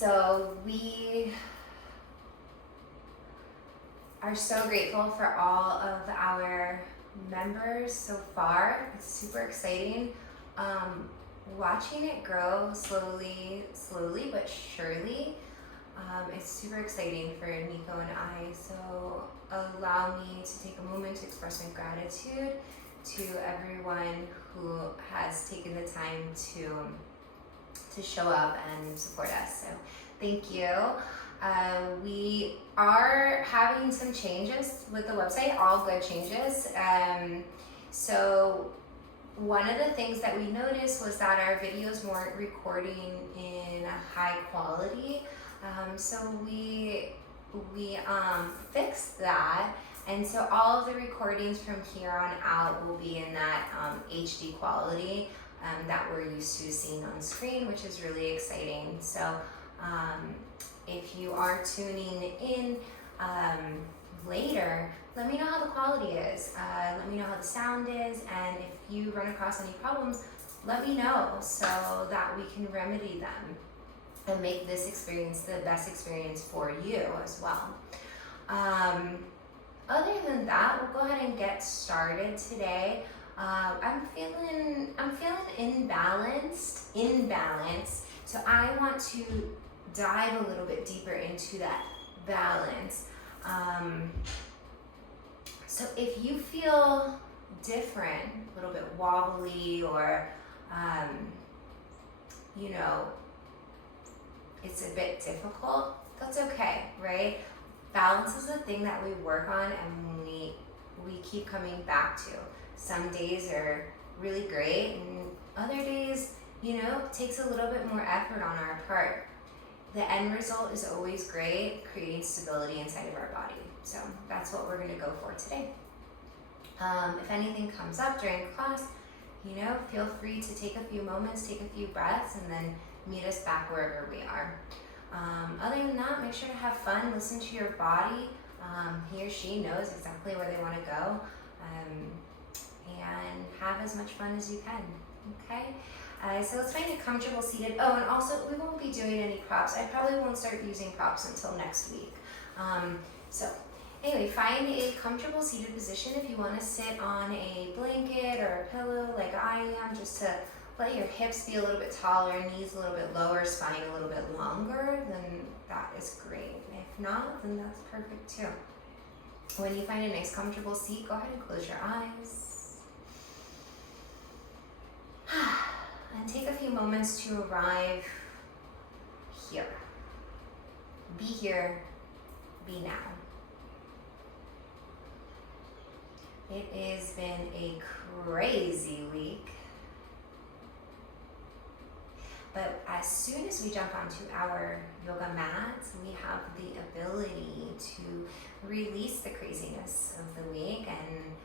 So we are so grateful for all of our members so far. It's super exciting. Watching it grow slowly but surely. It's super exciting for Nico and I. So allow me to take a moment to express my gratitude to everyone who has taken the time to show up and support us. So thank you. We are having some changes with the website, all good changes. So one of the things that we noticed was that our videos weren't recording in a high quality. So we fixed that. And so all of the recordings from here on out will be in that HD quality that we're used to seeing on screen, which is really exciting. So if you are tuning in later, let me know how the quality is. Let me know how the sound is, and if you run across any problems, let me know so that we can remedy them and make this experience the best experience for you as well. Other than that, we'll go ahead and get started today. I'm feeling imbalanced. So I want to dive a little bit deeper into that balance. So if you feel different, a little bit wobbly, or it's a bit difficult, that's okay, right? Balance is a thing that we work on and we keep coming back to. Some days are really great, and other days, takes a little bit more effort on our part. The end result is always great, creating stability inside of our body. So that's what we're gonna go for today. If anything comes up during class, feel free to take a few moments, take a few breaths, and then meet us back wherever we are. Other than that, make sure to have fun, listen to your body. He or she knows exactly where they want to go, and have as much fun as you can, okay? So let's find it comfortable seated. Oh, and also we won't be doing any props. I probably won't start using props until next week. So anyway, find a comfortable seated position. If you want to sit on a blanket or a pillow like I am, just to let your hips be a little bit taller, knees a little bit lower, spine a little bit longer, then that is great. If not, then that's perfect too. When you find a nice comfortable seat, go ahead and close your eyes. And take a few moments to arrive here. Be here, be now. It has been a crazy week. But as soon as we jump onto our yoga mat, we have the ability to release the craziness of the week and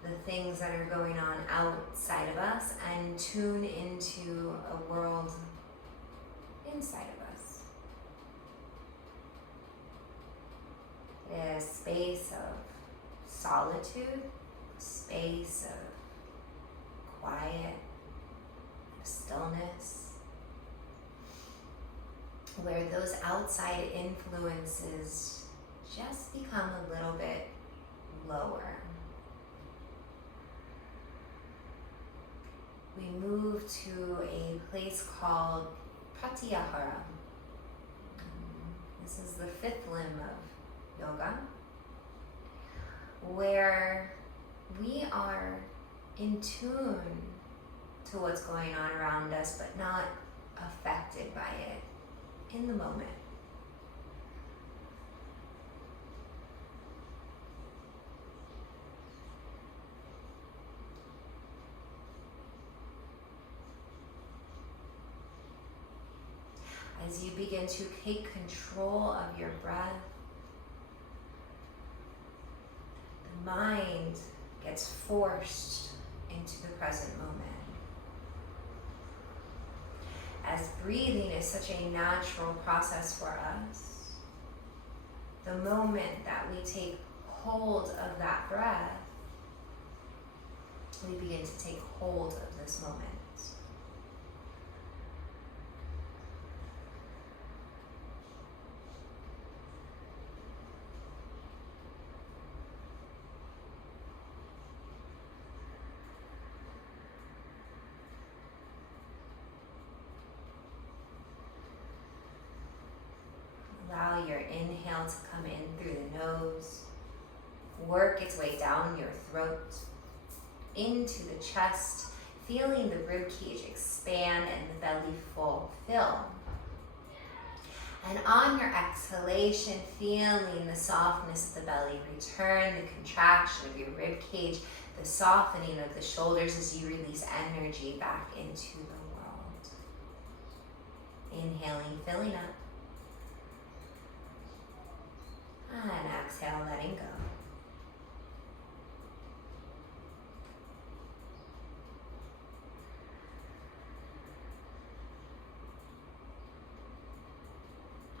the things that are going on outside of us and tune into a world inside of us. A space of solitude, a space of quiet, of stillness, where those outside influences just become a little bit lower. We move to a place called Pratyahara. This is the fifth limb of yoga, where we are in tune to what's going on around us, but not affected by it in the moment. As you begin to take control of your breath, the mind gets forced into the present moment. As breathing is such a natural process for us, the moment that we take hold of that breath, we begin to take hold of this moment. allow your inhale to come in through the nose, work its way down your throat, into the chest, feeling the rib cage expand and the belly fill. And on your exhalation, feeling the softness of the belly return, the contraction of your rib cage, the softening of the shoulders as you release energy back into the world. Inhaling, filling up. And exhale, letting go.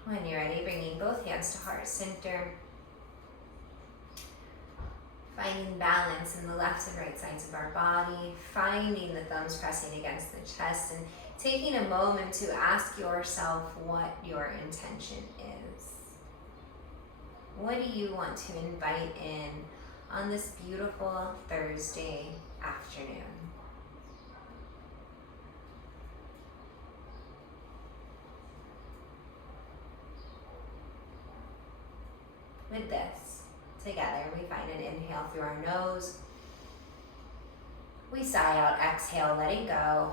When you're ready, bringing both hands to heart center. Finding balance in the left and right sides of our body. Finding the thumbs pressing against the chest. And taking a moment to ask yourself what your intention is. What do you want to invite in on this beautiful Thursday afternoon? With this, together, we find an inhale through our nose. We sigh out, exhale, letting go.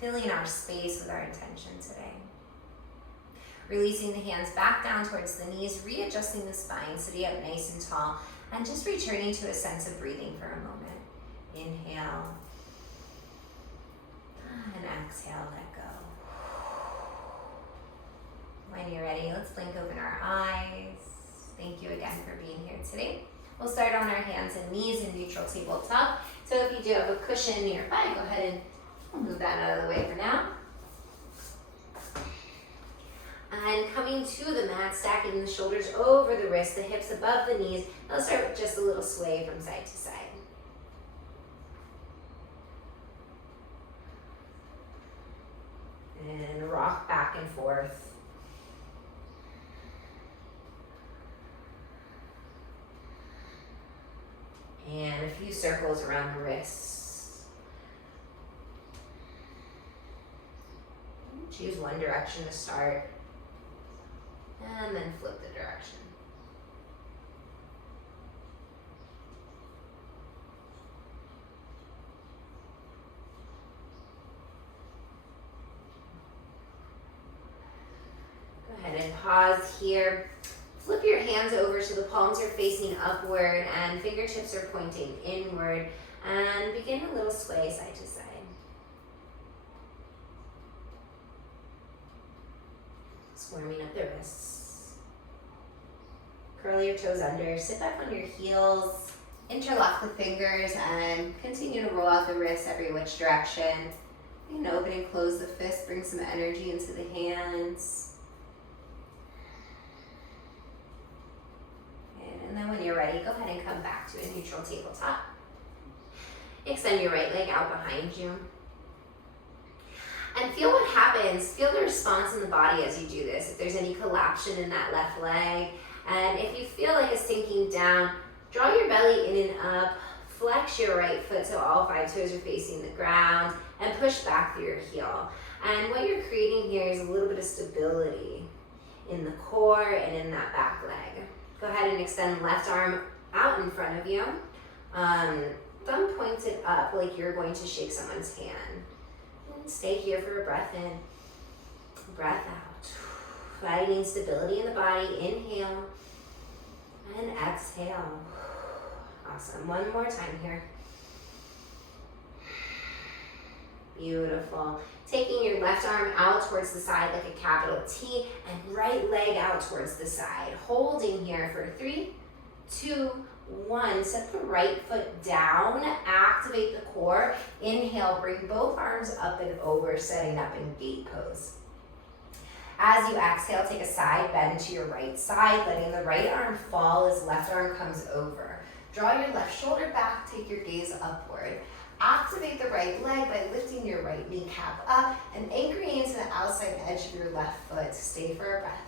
Filling our space with our intention today. Releasing the hands back down towards the knees, readjusting the spine, sitting up nice and tall, and just returning to a sense of breathing for a moment. Inhale. And exhale, let go. When you're ready, let's blink open our eyes. Thank you again for being here today. We'll start on our hands and knees in neutral tabletop. So if you do have a cushion nearby, go ahead and move that out of the way for now. And coming to the mat, stacking the shoulders over the wrists, the hips above the knees. I'll start with just a little sway from side to side. And rock back and forth. And a few circles around the wrists. Choose one direction to start. And then flip the direction. Go ahead and pause here. Flip your hands over so the palms are facing upward and fingertips are pointing inward. And begin a little sway side to side. Warming up the wrists. Curl your toes under, sit back on your heels, interlock the fingers, and continue to roll out the wrists every which direction. You can open and close the fist, bring some energy into the hands. And then when you're ready, go ahead and come back to a neutral tabletop. Extend your right leg out behind you. And feel what happens. Feel the response in the body as you do this. If there's any collapsion in that left leg. And if you feel like a sinking down, draw your belly in and up. Flex your right foot so all 5 toes are facing the ground. And push back through your heel. And what you're creating here is a little bit of stability in the core and in that back leg. Go ahead and extend left arm out in front of you. Thumb pointed up like you're going to shake someone's hand. Stay here for a breath in, breath out. Finding stability in the body. Inhale and exhale. Awesome. One more time here. Beautiful. Taking your left arm out towards the side like a capital T and right leg out towards the side. Holding here for 3, 2, 1. Set the right foot down, activate the core. Inhale, bring both arms up and over, setting up in gate pose. As you exhale, take a side bend to your right side, letting the right arm fall as left arm comes over. Draw your left shoulder back, take your gaze upward. Activate the right leg by lifting your right kneecap up and anchoring into the outside edge of your left foot. Stay for a breath.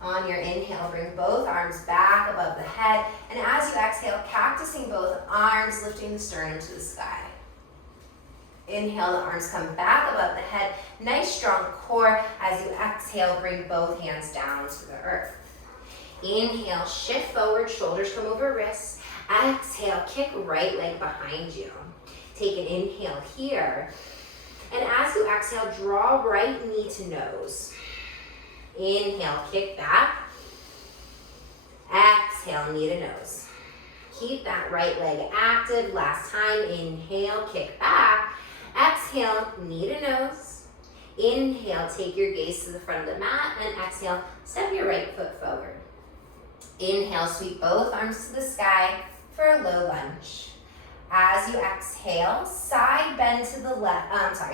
On your inhale, bring both arms back above the head. And as you exhale, cactusing both arms, lifting the sternum to the sky. Inhale, the arms come back above the head. Nice strong core. As you exhale, bring both hands down to the earth. Inhale, shift forward, shoulders come over wrists. Exhale, kick right leg behind you. Take an inhale here. And as you exhale, draw right knee to nose. Inhale, kick back. Exhale, knee to nose. Keep that right leg active. Last time, inhale, kick back. Exhale, knee to nose. Inhale, take your gaze to the front of the mat, and exhale, step your right foot forward. Inhale, sweep both arms to the sky for a low lunge. As you exhale, side bend to the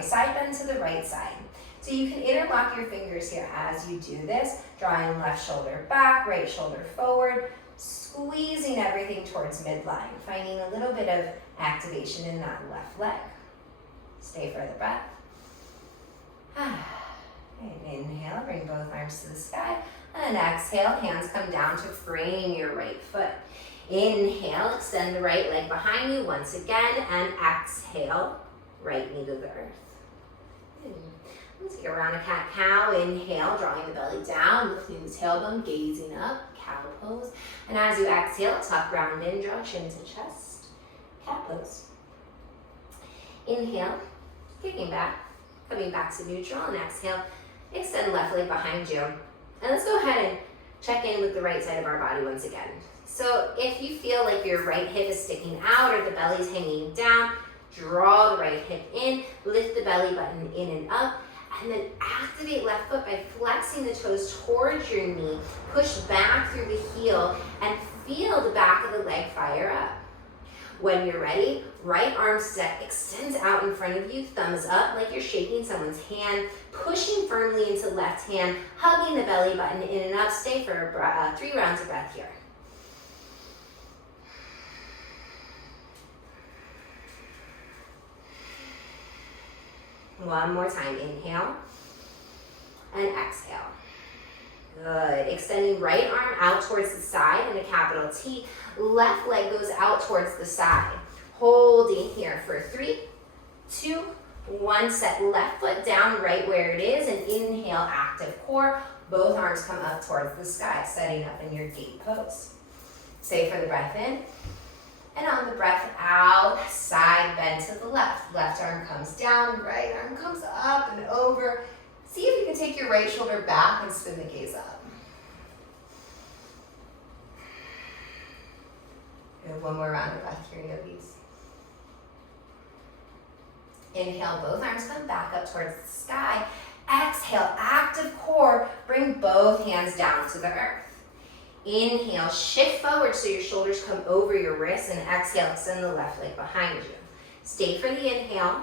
side bend to the right side. So you can interlock your fingers here as you do this, drawing left shoulder back, right shoulder forward, squeezing everything towards midline, finding a little bit of activation in that left leg. Stay for the breath. And inhale, bring both arms to the sky. And exhale, hands come down to frame your right foot. Inhale, extend the right leg behind you once again. And exhale, right knee to the earth. Let's get around a cat-cow. Inhale, drawing the belly down, lifting the tailbone, gazing up, cow pose. And as you exhale, tuck round in, draw chin to chest, cat pose. Inhale, kicking back, coming back to neutral, and exhale, extend left leg behind you. And let's go ahead and check in with the right side of our body once again. So if you feel like your right hip is sticking out or the belly's hanging down, draw the right hip in, lift the belly button in and up, and then activate left foot by flexing the toes towards your knee, push back through the heel, and feel the back of the leg fire up. When you're ready, right arm extends out in front of you, thumbs up like you're shaking someone's hand, pushing firmly into left hand, hugging the belly button in and up. Stay for 3 rounds of breath here. One more time, inhale and exhale. Good. Extending right arm out towards the side in a capital T. Left leg goes out towards the side. Holding here for 3, 2, 1. Set left foot down right where it is and inhale, active core. Both arms come up towards the sky, setting up in your gate pose. Stay for the breath in. And on the breath out, side bend to the left. Left arm comes down, right arm comes up and over. See if you can take your right shoulder back and spin the gaze up. Good. One more round of breath here, yogis. Inhale, both arms come back up towards the sky. Exhale, active core. Bring both hands down to the earth. Inhale, shift forward so your shoulders come over your wrists, and exhale, extend the left leg behind you. Stay for the inhale,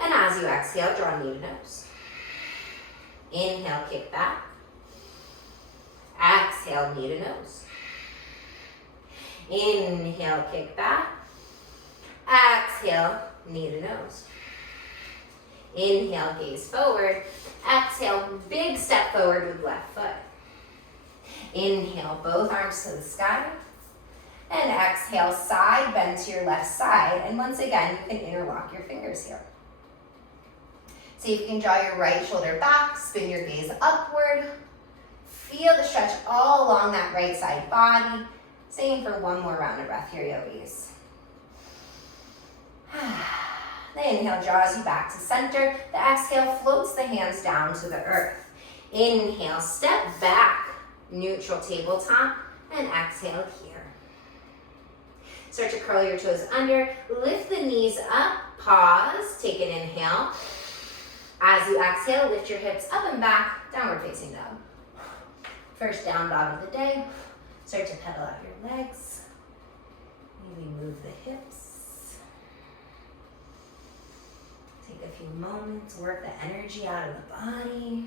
and as you exhale, draw knee to nose. Inhale, kick back. Exhale, knee to nose. Inhale, kick back. Exhale, knee to nose. Inhale, gaze forward. Exhale, big step forward with left foot. Inhale, both arms to the sky. And exhale, side bend to your left side. And once again, you can interlock your fingers here. So you can draw your right shoulder back, spin your gaze upward. Feel the stretch all along that right side body. Staying for one more round of breath here, yogis. The inhale draws you back to center. The exhale floats the hands down to the earth. Inhale, step back, neutral tabletop, and exhale here. Start to curl your toes under, lift the knees up, pause, take an inhale. As you exhale, lift your hips up and back, downward facing dog. First down dog of the day. Start to pedal out your legs. Maybe move the hips. Take a few moments, work the energy out of the body.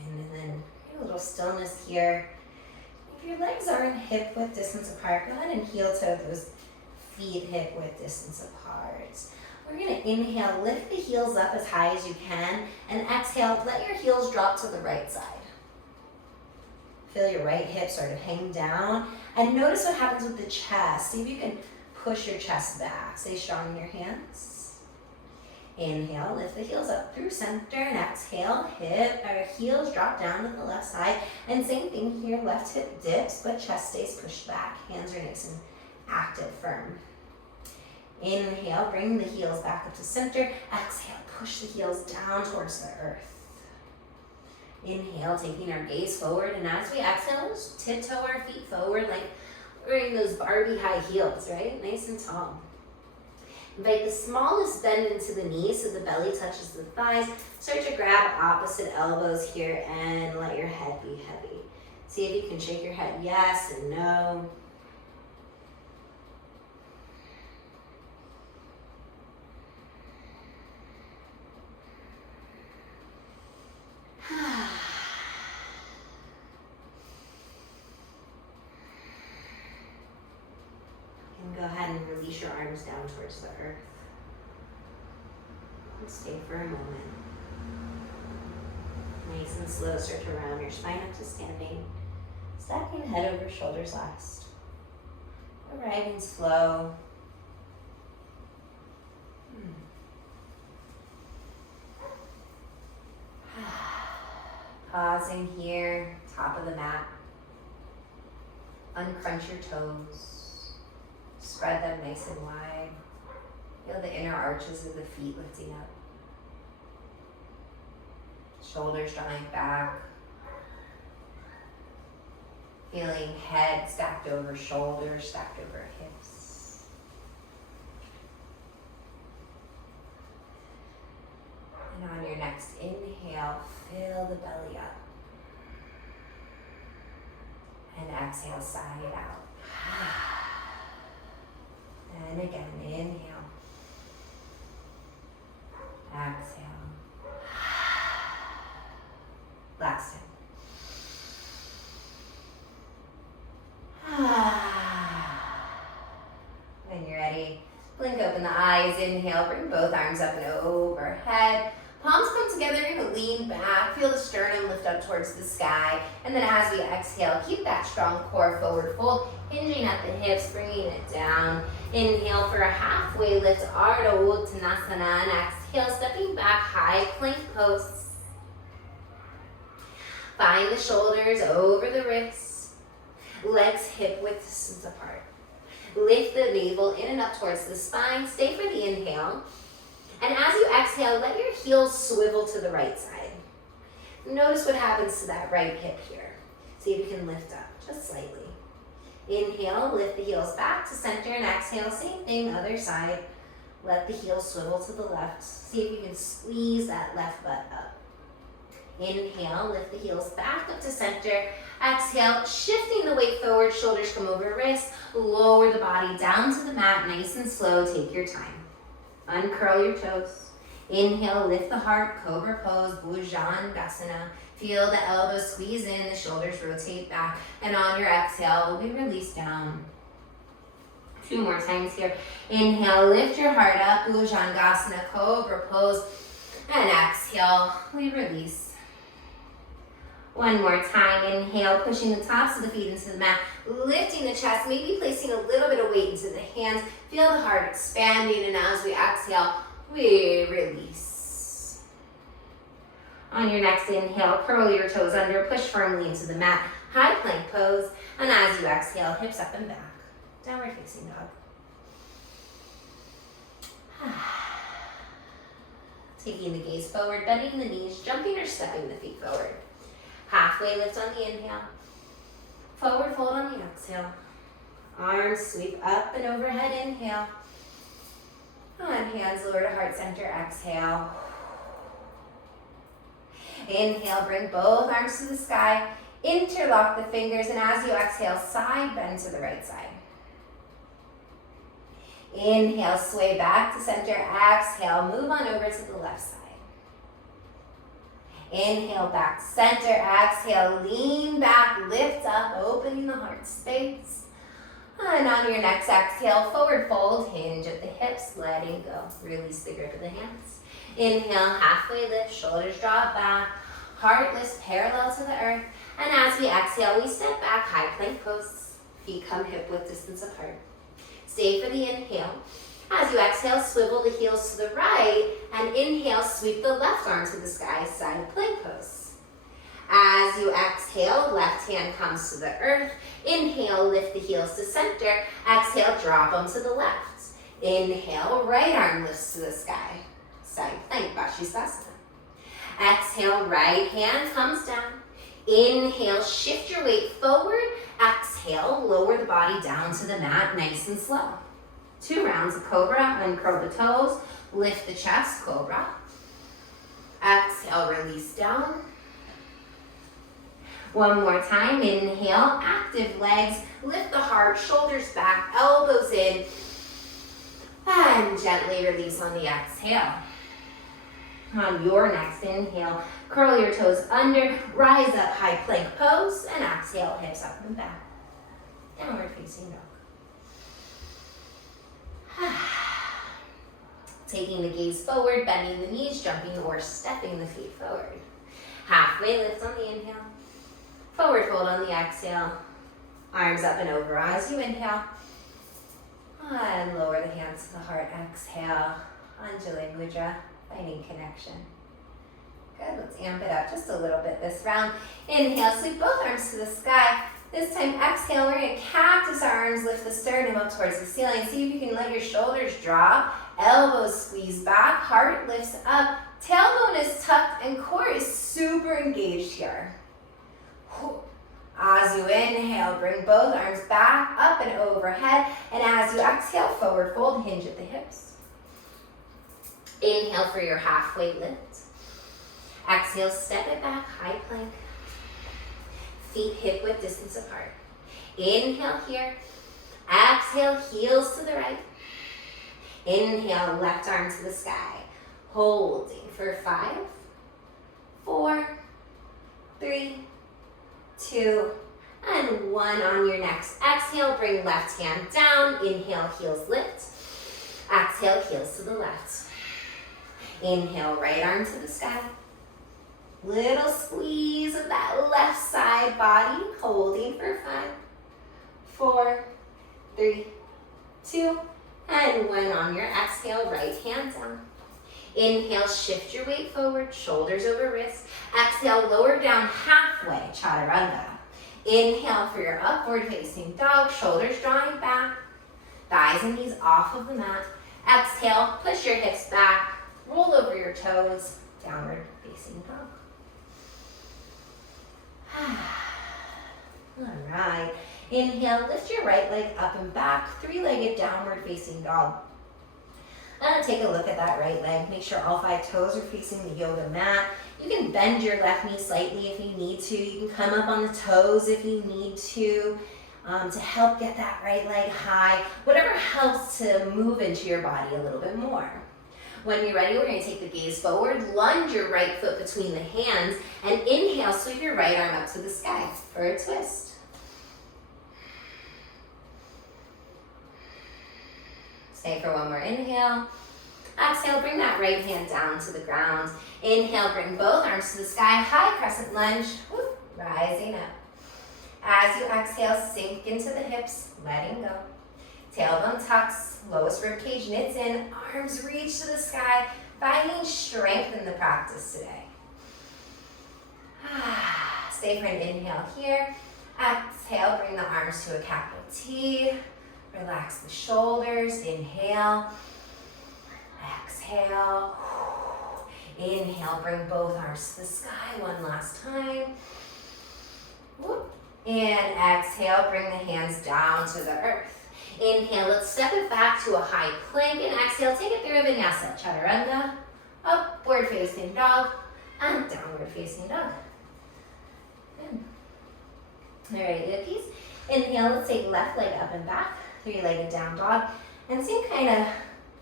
And then a little stillness here. If your legs aren't hip width distance apart, go ahead and heel toe those feet hip width distance apart. We're going to inhale, lift the heels up as high as you can, and exhale, let your heels drop to the right side. Feel your right hip sort of hang down. And notice what happens with the chest. See if you can push your chest back. Stay strong in your hands. Inhale, lift the heels up through center, and exhale, heels drop down to the left side. And same thing here, left hip dips, but chest stays pushed back. Hands are nice and active, firm. Inhale, bring the heels back up to center. Exhale, push the heels down towards the earth. Inhale, taking our gaze forward, and as we exhale, just tiptoe our feet forward like wearing those Barbie high heels, right? Nice and tall. Invite the smallest bend into the knees so the belly touches the thighs. Start to grab opposite elbows here and let your head be heavy. See if you can shake your head yes and no. Go ahead and release your arms down towards the earth. And stay for a moment. Nice and slow, start to round your spine up to standing. Stacking head over shoulders last. Arriving slow. Pausing here, top of the mat. Uncrunch your toes. Spread them nice and wide. Feel the inner arches of the feet lifting up. Shoulders drawing back. Feeling head stacked over shoulders, stacked over hips. And on your next inhale, fill the belly up. And exhale, sigh it out. And again, inhale. Exhale. Last time. When you're ready, blink open the eyes. Inhale, bring both arms up and overhead. Palms come together, you're gonna lean back, feel the sternum lift up towards the sky. And then as we exhale, keep that strong core forward fold, hinging at the hips, bringing it down. Inhale for a halfway lift, Ardha Uttanasana, and exhale, stepping back, high plank pose. Find the shoulders over the wrists, legs hip width distance apart. Lift the navel in and up towards the spine, stay for the inhale. And as you exhale, let your heels swivel to the right side. Notice what happens to that right hip here. See if you can lift up, just slightly. Inhale, lift the heels back to center, and exhale, same thing, other side. Let the heels swivel to the left. See if you can squeeze that left butt up. Inhale, lift the heels back up to center. Exhale, shifting the weight forward, shoulders come over wrists. Lower the body down to the mat, nice and slow, take your time. Uncurl your toes. Inhale, lift the heart, cobra pose, Bhujangasana. Feel the elbows squeeze in, the shoulders rotate back, and on your exhale, we release down. 2 more times here. Inhale, lift your heart up, Bhujangasana, cobra pose, and exhale, we release. 1 more time, inhale, pushing the tops of the feet into the mat, lifting the chest, maybe placing a little bit of weight into the hands. Feel the heart expanding, and as we exhale, we release. On your next inhale, curl your toes under, push firmly into the mat, high plank pose, and as you exhale, hips up and back, downward facing dog. Taking the gaze forward, bending the knees, jumping or stepping the feet forward. Halfway lift on the inhale. Forward fold on the exhale. Arms sweep up and overhead, inhale. And hands lower to heart center, exhale. Inhale, bring both arms to the sky. Interlock the fingers, and as you exhale, side bend to the right side. Inhale, sway back to center, exhale, move on over to the left side. Inhale, back center, exhale, lean back, lift up, opening the heart space. And on your next exhale, forward fold, hinge at the hips, letting go. Release the grip of the hands. Inhale, halfway lift, shoulders drop back. Heart lifts parallel to the earth. And as we exhale, we step back, high plank pose. Feet come hip width distance apart. Stay for the inhale. As you exhale, swivel the heels to the right, and inhale, sweep the left arm to the sky, side plank pose. As you exhale, left hand comes to the earth. Inhale, lift the heels to center. Exhale, drop them to the left. Inhale, right arm lifts to the sky, side plank, Vashisthasana. Exhale, right hand comes down. Inhale, shift your weight forward. Exhale, lower the body down to the mat, nice and slow. 2 rounds of Cobra, uncurl the toes, lift the chest, Cobra. Exhale, release down. One more time, inhale, active legs, lift the heart, shoulders back, elbows in, and gently release on the exhale. On your next inhale, curl your toes under, rise up, high plank pose, and exhale, hips up and back. Downward facing dog. Taking the gaze forward, bending the knees, jumping or stepping the feet forward. Halfway lift on the inhale. Forward fold on the exhale. Arms up and over as you inhale. And lower the hands to the heart. Exhale. Anjali Mudra, finding connection. Good, let's amp it up just a little bit this round. Inhale, sweep both arms to the sky. This time, exhale, we're gonna cactus arms, lift the sternum up towards the ceiling. See if you can let your shoulders drop, elbows squeeze back, heart lifts up, tailbone is tucked, and core is super engaged here. As you inhale, bring both arms back, up and overhead, and as you exhale, forward fold, hinge at the hips. Inhale for your halfway lift. Exhale, step it back, high plank. Feet hip width distance apart. Inhale here. Exhale, heels to the right. Inhale, left arm to the sky. Holding for 5, 4, 3, 2, and 1 on your next exhale. Bring left hand down. Inhale, heels lift. Exhale, heels to the left. Inhale, right arm to the sky. Little squeeze of that left side body, holding for 5, 4, 3, 2, and 1 on your exhale, right hand down. Inhale, shift your weight forward, shoulders over wrists. Exhale, lower down halfway, Chaturanga. Inhale for your upward facing dog, shoulders drawing back, thighs and knees off of the mat. Exhale, push your hips back, roll over your toes, downward facing dog. All right. Inhale, lift your right leg up and back, 3-legged downward facing dog. And take a look at that right leg. Make sure all 5 toes are facing the yoga mat. You can bend your left knee slightly if you need to. You can come up on the toes if you need to help get that right leg high. Whatever helps to move into your body a little bit more. When you're ready, we're going to take the gaze forward, lunge your right foot between the hands, and inhale, sweep your right arm up to the sky for a twist. Stay for one more inhale. Exhale, bring that right hand down to the ground. Inhale, bring both arms to the sky, high crescent lunge, rising up. As you exhale, sink into the hips, letting go. Tailbone tucks, lowest rib cage knits in, arms reach to the sky, finding strength in the practice today. Stay for an inhale here. Exhale, bring the arms to a capital T. Relax the shoulders, inhale. Exhale. Inhale, bring both arms to the sky one last time. And exhale, bring the hands down to the earth. Inhale, let's step it back to a high plank, and exhale, take it through a vinyasa. Chaturanga, upward facing dog, and downward facing dog. Good. All right, yogis. Inhale, let's take left leg up and back, 3-legged down dog, and same kind of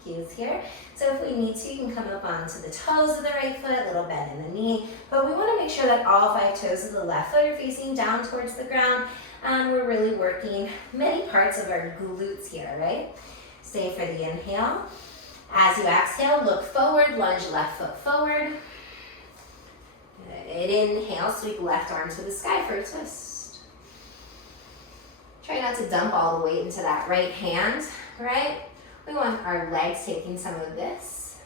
cues here. So if we need to, you can come up onto the toes of the right foot, a little bend in the knee, but we want to make sure that all 5 toes of the left foot are facing down towards the ground. We're really working many parts of our glutes here, right? Stay for the inhale. As you exhale, look forward, lunge left foot forward. Good. Inhale, sweep left arm to the sky for a twist. Try not to dump all the weight into that right hand, right? We want our legs taking some of this.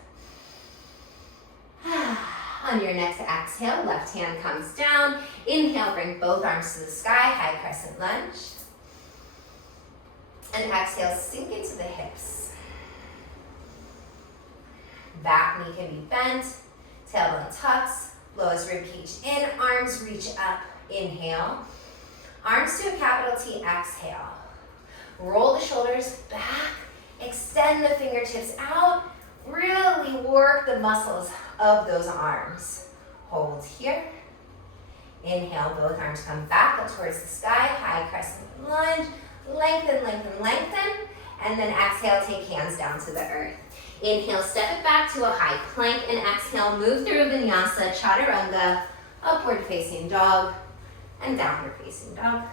On your next exhale, left hand comes down. Inhale, bring both arms to the sky, high crescent lunge. And exhale, sink into the hips. Back knee can be bent, tailbone tucks, lowest rib cage in, arms reach up, inhale. Arms to a capital T, exhale. Roll the shoulders back, extend the fingertips out, really work the muscles of those arms. Hold here. Inhale, both arms come back up towards the sky, high crescent lunge, lengthen, lengthen, lengthen, and then exhale, take hands down to the earth. Inhale, step it back to a high plank, and exhale, move through vinyasa, chaturanga, upward facing dog, and downward facing dog.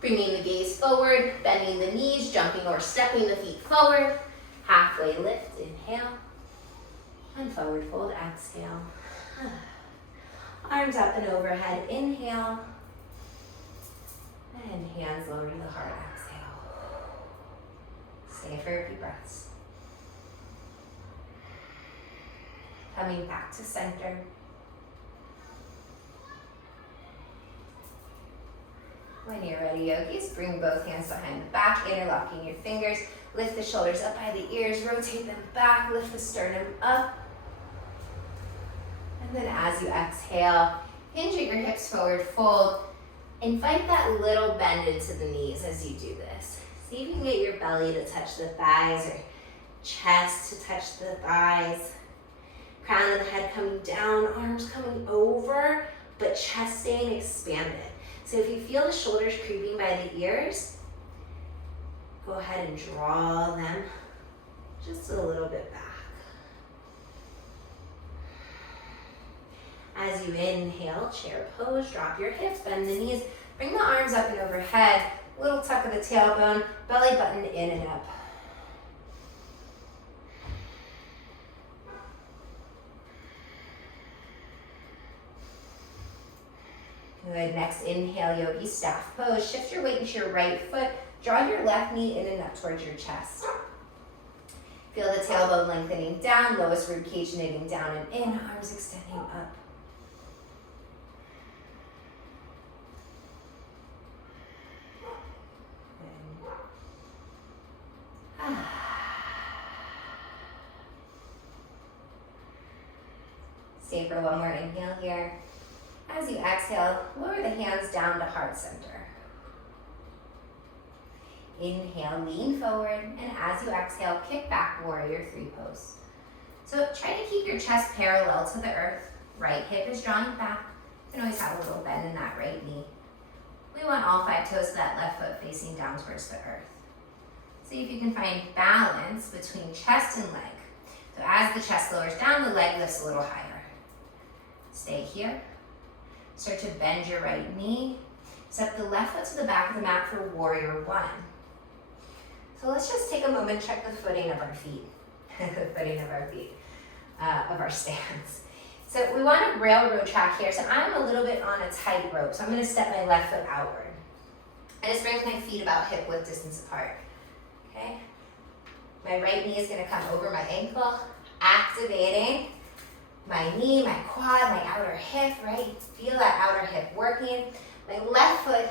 Bringing the gaze forward, bending the knees, jumping or stepping the feet forward. Halfway lift, inhale. And forward fold, exhale. Arms up and overhead, inhale. And hands lower to the heart, exhale. Stay for a few breaths. Coming back to center. When you're ready, yogis, bring both hands behind the back, interlocking your fingers. Lift the shoulders up by the ears, rotate them back, lift the sternum up. And then as you exhale, hinge at your hips forward, fold. Invite that little bend into the knees as you do this. See if you can get your belly to touch the thighs or chest to touch the thighs. Crown of the head coming down, arms coming over, but chest staying expanded. So if you feel the shoulders creeping by the ears, go ahead and draw them just a little bit back. As you inhale, chair pose, drop your hips, bend the knees, bring the arms up and overhead, little tuck of the tailbone, belly button in and up. Good, next inhale, yogi staff pose. Shift your weight into your right foot. Draw your left knee in and up towards your chest. Feel the tailbone lengthening down, lowest rib cage knitting down and in, arms extending up. Stay for one more inhale here. As you exhale, lower the hands down to heart center. Inhale, lean forward, and as you exhale, kick back, warrior three pose. So try to keep your chest parallel to the earth. Right hip is drawing back. You can always have a little bend in that right knee. We want all 5 toes of that left foot facing down towards the earth. See if you can find balance between chest and leg. So as the chest lowers down, the leg lifts a little higher. Stay here. Start to bend your right knee. Step the left foot to the back of the mat for warrior one. So let's just take a moment, check the footing of our feet. The footing of our feet, of our stance. So we want a railroad track here. So I'm a little bit on a tight rope. So I'm gonna step my left foot outward. I just bring my feet about hip width distance apart, okay? My right knee is gonna come over my ankle, activating my knee, my quad, my outer hip, right? Feel that outer hip working. My left foot,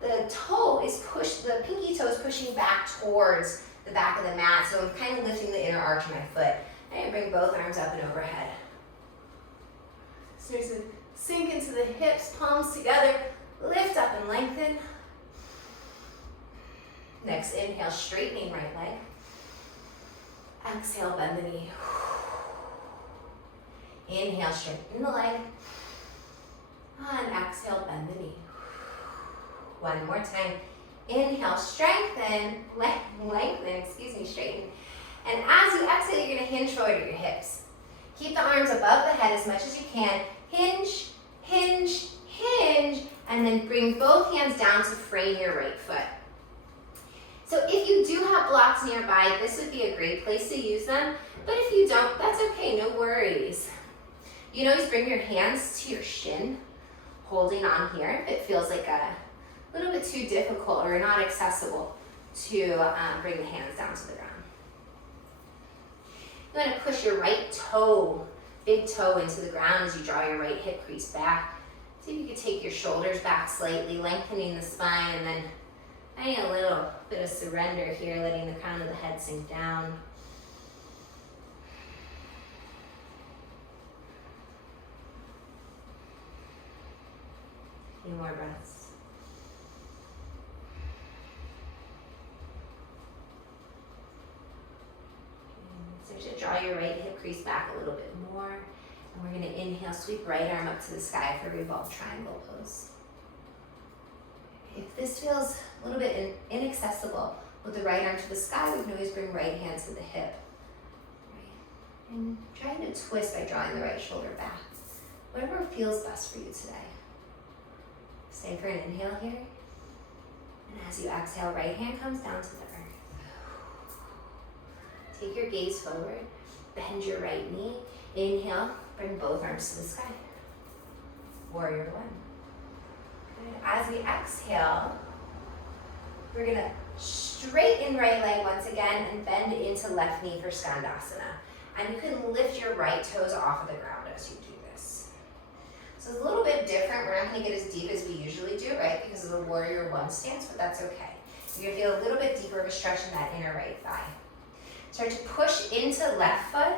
the toe is pushed, the pinky toe is pushing back towards the back of the mat. So I'm kind of lifting the inner arch of my foot. And I bring both arms up and overhead. Start to sink into the hips, palms together, lift up and lengthen. Next inhale, straightening right leg. Exhale, bend the knee. Inhale, straighten the leg. And exhale, bend the knee. One more time. Inhale, strengthen, lengthen, straighten. And as you exhale, you're gonna hinge forward at your hips. Keep the arms above the head as much as you can. Hinge, hinge, hinge, and then bring both hands down to frame your right foot. So if you do have blocks blocks nearby, this would be a great place to use them. But if you don't, that's okay, no worries. You can always bring your hands to your shin, holding on here if it feels like a little bit too difficult or not accessible to bring the hands down to the ground. You want to push your right toe, big toe into the ground as you draw your right hip crease back. See if you can take your shoulders back slightly, lengthening the spine, and then finding a little bit of surrender here, letting the crown of the head sink down. A few more breaths. Start to draw your right hip crease back a little bit more. And we're going to inhale, sweep right arm up to the sky for revolved triangle pose. If this feels a little bit inaccessible with the right arm to the sky, we can always bring right hand to the hip. Right? And try to twist by drawing the right shoulder back. Whatever feels best for you today. Stay for an inhale here. And as you exhale, right hand comes down to the earth. Take your gaze forward. Bend your right knee. Inhale, bring both arms to the sky. Warrior one. Good. As we exhale, we're gonna straighten right leg once again and bend into left knee for Skandasana. And you can lift your right toes off of the ground as you do this. So it's a little bit different. We're not gonna get as deep as we usually do, right? Because of the warrior one stance, but that's okay. You're gonna feel a little bit deeper of a stretch in that inner right thigh. Start to push into left foot.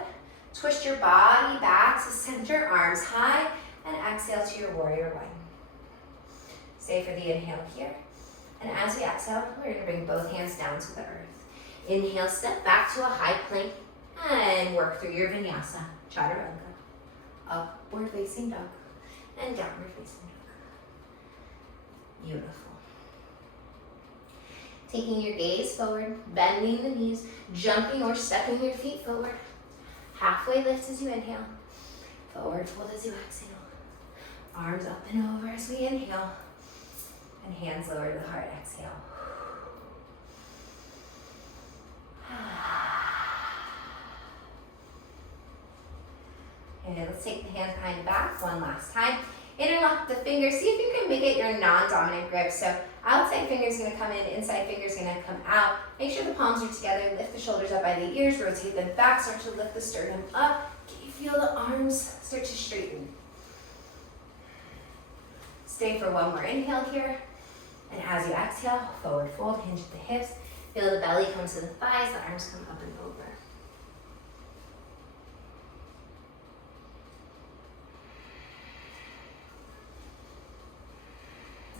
Twist your body back to center, arms high, and exhale to your warrior one. Stay for the inhale here. And as we exhale, we're gonna bring both hands down to the earth. Inhale, step back to a high plank and work through your vinyasa. Chaturanga. Upward facing dog and downward facing dog. Beautiful. Taking your gaze forward, bending the knees, jumping or stepping your feet forward. Halfway lift as you inhale. Forward fold as you exhale. Arms up and over as we inhale. And hands lower to the heart, exhale. Okay, let's take the hands behind the back one last time. Interlock the fingers. See if you can make it your non-dominant grip. So outside finger's gonna come in, inside finger's gonna come out. Make sure the palms are together. Lift the shoulders up by the ears, rotate them back, start to lift the sternum up. Can you feel the arms start to straighten? Stay for one more inhale here. And as you exhale, forward fold, hinge at the hips. Feel the belly come to the thighs, the arms come up and over.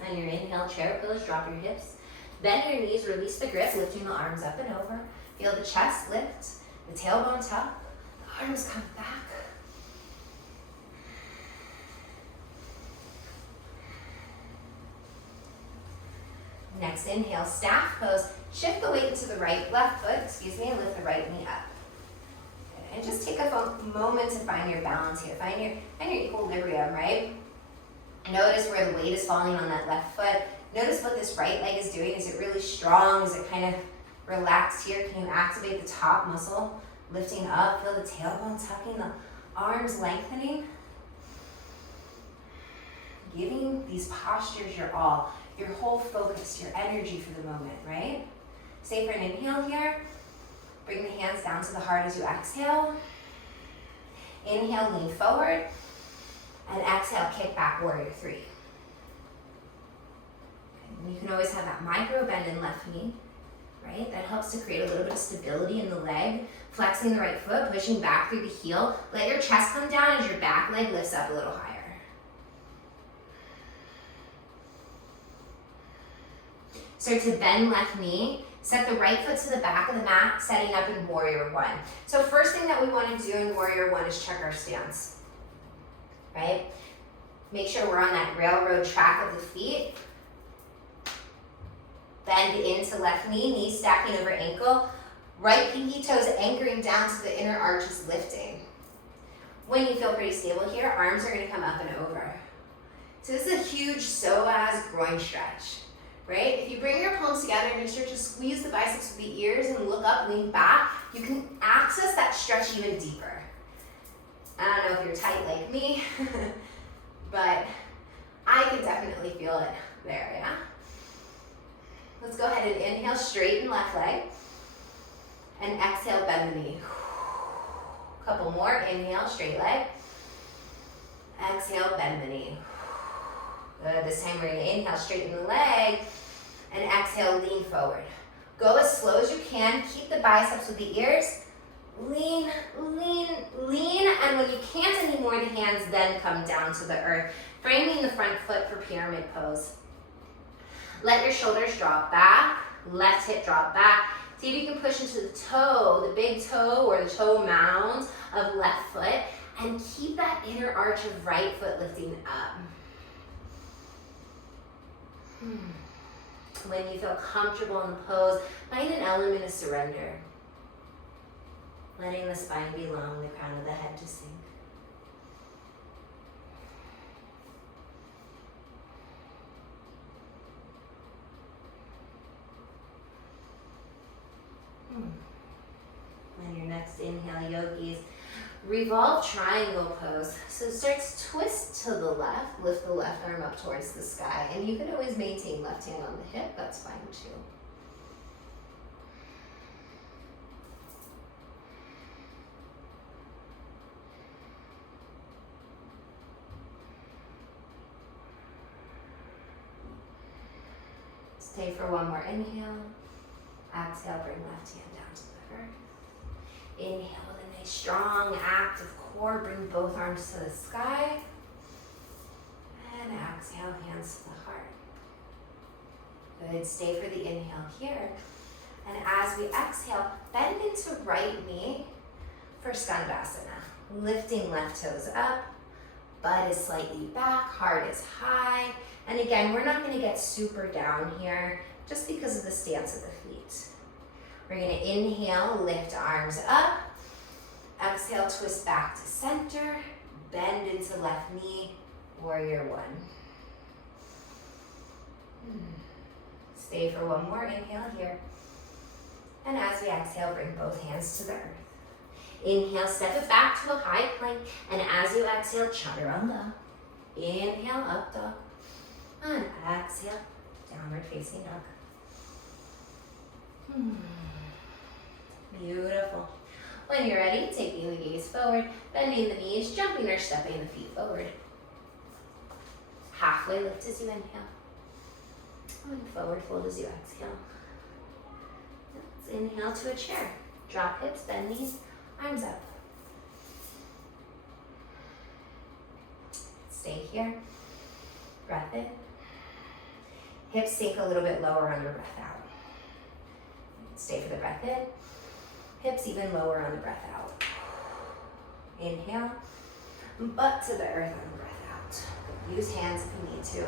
On your inhale, chair pose, drop your hips. Bend your knees, release the grip, lifting the arms up and over. Feel the chest lift, the tailbone tuck, the arms come back. Next inhale, staff pose. Shift the weight into the left foot, and lift the right knee up. And just take a moment to find your balance here. Find your equilibrium, right? Notice where the weight is falling on that left foot. Notice what this right leg is doing. Is it really strong? Is it kind of relaxed here? Can you activate the top muscle? Lifting up, feel the tailbone tucking, the arms lengthening. Giving these postures your all, your whole focus, your energy for the moment, right? Stay for an inhale here. Bring the hands down to the heart as you exhale. Inhale, lean forward. And exhale, kick back, warrior three. And you can always have that micro bend in left knee, right? That helps to create a little bit of stability in the leg. Flexing the right foot, pushing back through the heel. Let your chest come down as your back leg lifts up a little higher. Start to bend left knee. Set the right foot to the back of the mat, setting up in warrior one. So first thing that we want to do in warrior one is check our stance. Right? Make sure we're on that railroad track of the feet. Bend into left knee, knees stacking over ankle. Right pinky toes anchoring down to the inner arches lifting. When you feel pretty stable here, arms are going to come up and over. So this is a huge psoas groin stretch, right? If you bring your palms together and you start to squeeze the biceps with the ears and look up, lean back, you can access that stretch even deeper. I don't know if you're tight like me, but I can definitely feel it there, yeah? Let's go ahead and inhale, straighten left leg, and exhale, bend the knee. Couple more, inhale, straight leg. Exhale, bend the knee. Good, this time we're gonna inhale, straighten the leg, and exhale, lean forward. Go as slow as you can, keep the biceps with the ears. Lean, lean, lean, and when you can't anymore, the hands then come down to the earth, framing the front foot for pyramid pose. Let your shoulders drop back, left hip drop back. See if you can push into the toe, the big toe or the toe mound of left foot, and keep that inner arch of right foot lifting up. When you feel comfortable in the pose, find an element of surrender. Letting the spine be long, the crown of the head to sink. On your next inhale, yogis, revolve triangle pose. So start to twist to the left, lift the left arm up towards the sky, and you can always maintain left hand on the hip, that's fine too. Stay for one more inhale. Exhale, bring left hand down to the earth. Inhale with a nice strong active core, bring both arms to the sky. And exhale, hands to the heart. Good, stay for the inhale here. And as we exhale, bend into right knee for Skandasana. Lifting left toes up, butt is slightly back, heart is high. And again, we're not gonna get super down here just because of the stance of the feet. We're gonna inhale, lift arms up. Exhale, twist back to center. Bend into left knee, warrior one. Stay for one more inhale here. And as we exhale, bring both hands to the earth. Inhale, step it back to a high plank. And as you exhale, chaturanga. Inhale, up dog. And exhale, downward facing dog. Beautiful. When you're ready, taking the gaze forward, bending the knees, jumping or stepping the feet forward. Halfway lift as you inhale. And forward fold as you exhale. Let's inhale to a chair. Drop hips, bend knees, arms up. Stay here. Breath in. Hips sink a little bit lower on your breath out. Stay for the breath in. Hips even lower on the breath out. Inhale. Butt to the earth on the breath out. Use hands if you need to.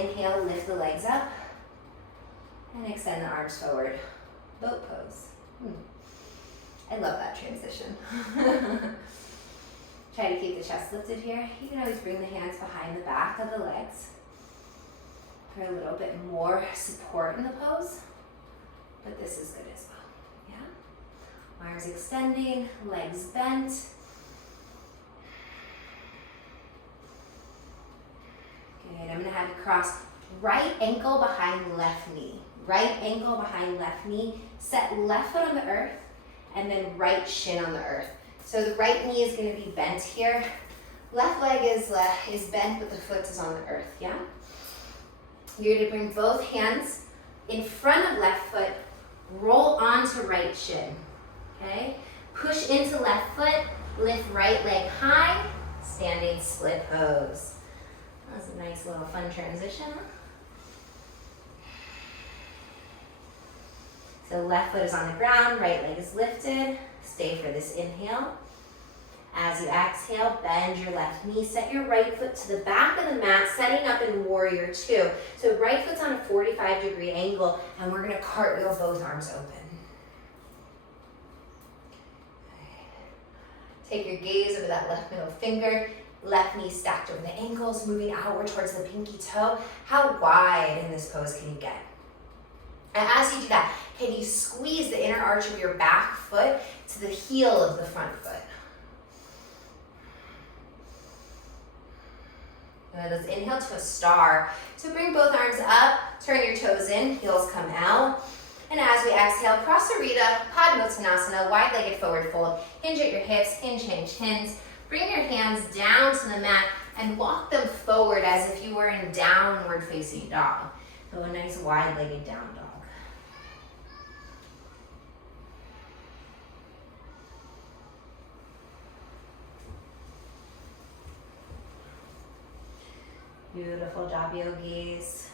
Inhale, lift the legs up. And extend the arms forward. Boat pose. I love that transition. Try to keep the chest lifted here. You can always bring the hands behind the back of the legs for a little bit more support in the pose, but this is good as well, yeah? Arms extending, legs bent. Good, I'm gonna have you cross right ankle behind left knee. Right ankle behind left knee. Set left foot on the earth, and then right shin on the earth. So the right knee is gonna be bent here. Left leg is bent, but the foot is on the earth, yeah? You're gonna bring both hands in front of left foot, roll onto right shin, okay? Push into left foot, lift right leg high, standing split pose. That was a nice little fun transition, huh? So left foot is on the ground, right leg is lifted. Stay for this inhale. As you exhale, bend your left knee, set your right foot to the back of the mat, setting up in warrior two. So right foot's on a 45-degree angle, and we're gonna cartwheel both arms open. Take your gaze over that left middle finger. Left knee stacked over the ankles, moving outward towards the pinky toe. How wide in this pose can you get? And as you do that, can you squeeze the inner arch of your back foot to the heel of the front foot? Good. Let's inhale to a star. So bring both arms up, turn your toes in, heels come out. And as we exhale, Prasarita, Padmotanasana, wide-legged forward fold. Hinge at your hips, hinge, hinge, hinge. Bring your hands down to the mat and walk them forward as if you were in downward facing dog. So a nice wide-legged down dog. Beautiful job, yogis.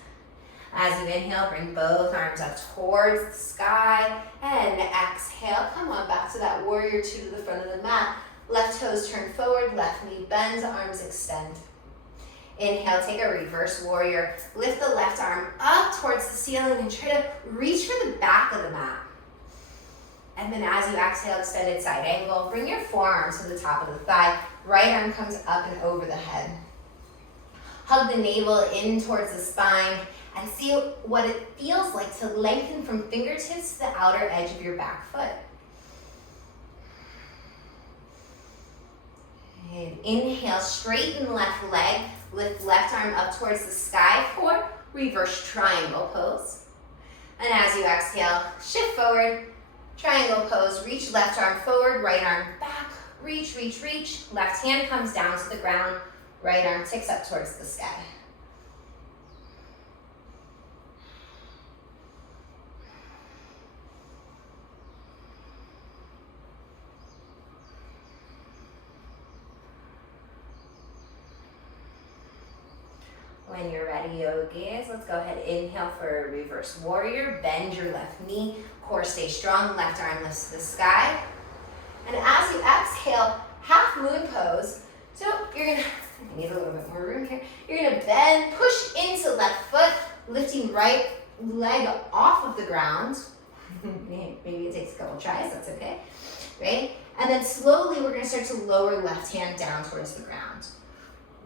As you inhale, bring both arms up towards the sky. And exhale, come on back to that warrior two to the front of the mat. Left toes turn forward, left knee bends, arms extend. Inhale, take a reverse warrior. Lift the left arm up towards the ceiling and try to reach for the back of the mat. And then as you exhale, extended side angle. Bring your forearms to the top of the thigh. Right arm comes up and over the head. Hug the navel in towards the spine and see what it feels like to lengthen from fingertips to the outer edge of your back foot. And inhale, straighten left leg, lift left arm up towards the sky for reverse triangle pose. And as you exhale, shift forward, triangle pose, reach left arm forward, right arm back, reach, reach, reach. Left hand comes down to the ground, right arm ticks up towards the sky. When you're ready, yogis, let's go ahead, inhale for a reverse warrior. Bend your left knee, core stay strong, left arm lifts to the sky. And as you exhale, half moon pose. So you're gonna, I need a little bit more room here. You're gonna bend, push into left foot, lifting right leg off of the ground. Maybe it takes a couple tries, that's okay, right? And then slowly we're gonna start to lower left hand down towards the ground.